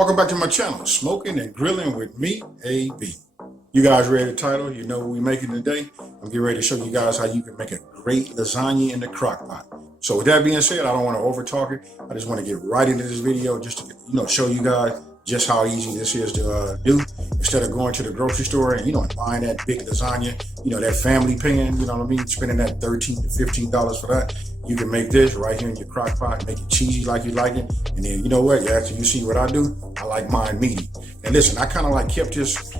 Welcome back to my channel, Smoking and Grilling with me, AB. You guys read the title, you know what we're making today. I'm getting ready to show you guys how you can make a great lasagna in the crock pot. So with that being said, I don't want to over talk it. I just want to get right into this video just to show you guys just how easy this is to do. Instead of going to the grocery store and and buying that big lasagna, that family pan, you know what I mean, spending that $13 to $15 for that. You can make this right here in your crock pot, make it cheesy like you like it. And then, you know what, after you see what I do, I like mine meaty. And listen, I kind of like kept this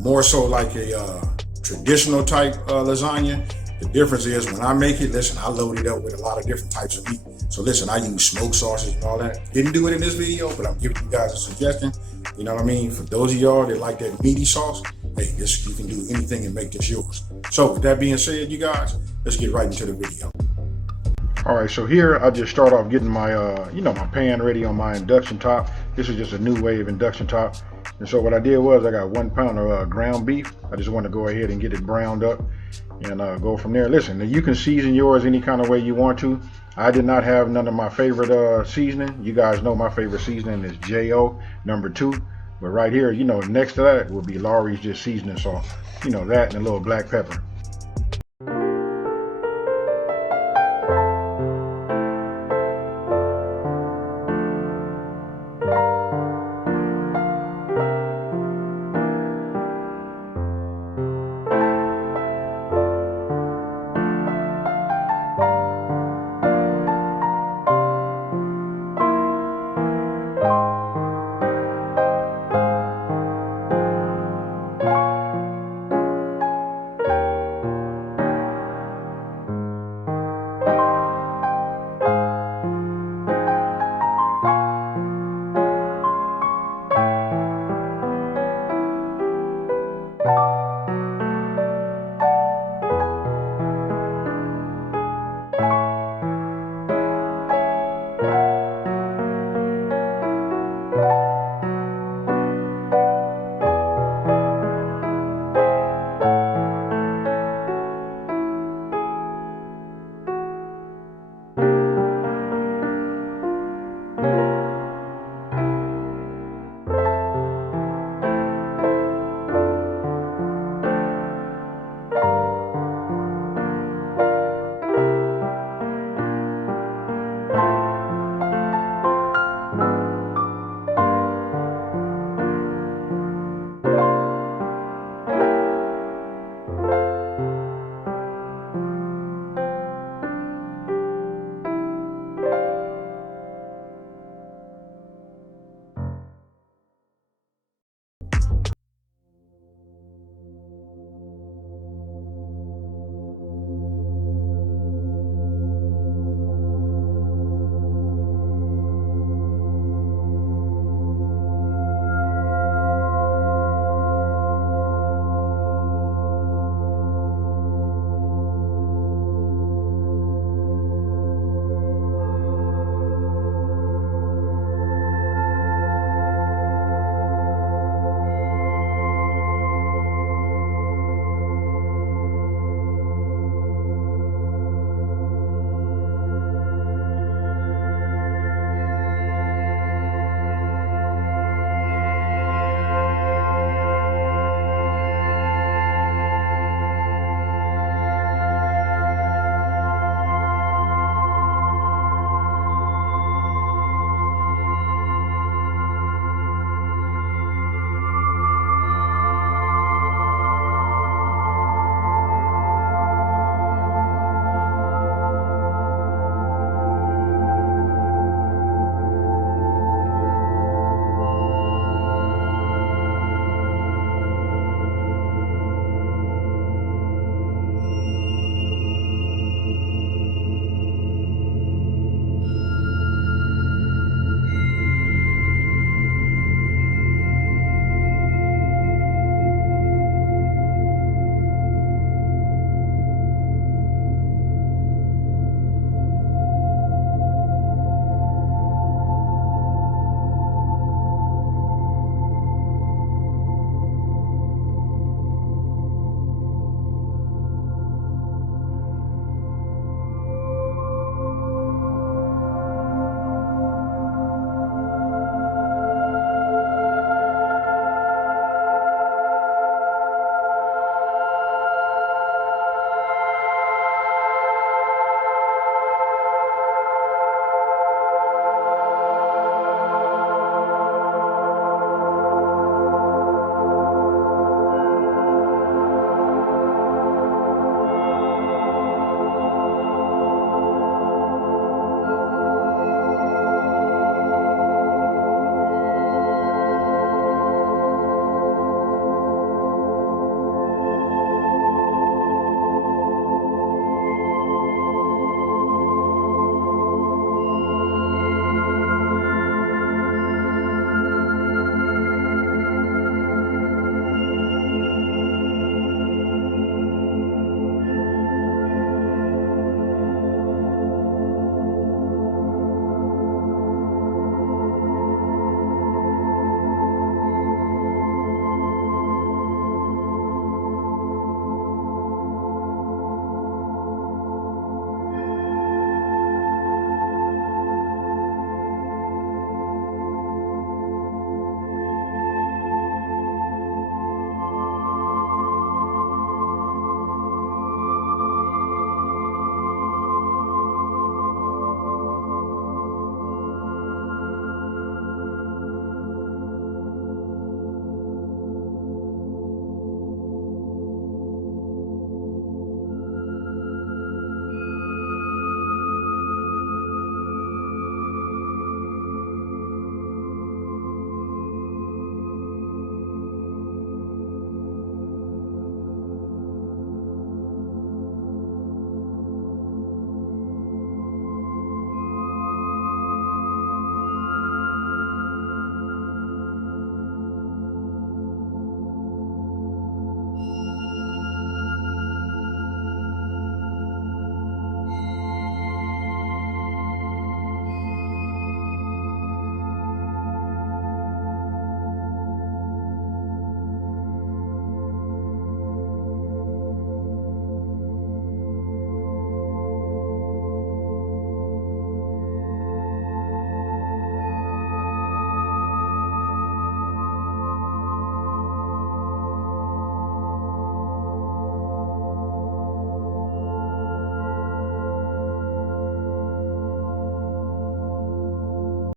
more so like a traditional type lasagna. The difference is when I make it, listen, I load it up with a lot of different types of meat. So listen, I use smoked sauces and all that. Didn't do it in this video, but I'm giving you guys a suggestion. You know what I mean? For those of y'all that like that meaty sauce, hey, you can do anything and make this yours. So with that being said, you guys, let's get right into the video. All right, so here I just start off getting my, my pan ready on my induction top. This is just a new wave induction top. And so what I did was I got 1 pound of ground beef. I just want to go ahead and get it browned up and go from there. Listen, you can season yours any kind of way you want to. I did not have none of my favorite seasoning. You guys know my favorite seasoning is JO #2. But right here, next to that will be Lawry's just seasoning sauce. That and a little black pepper.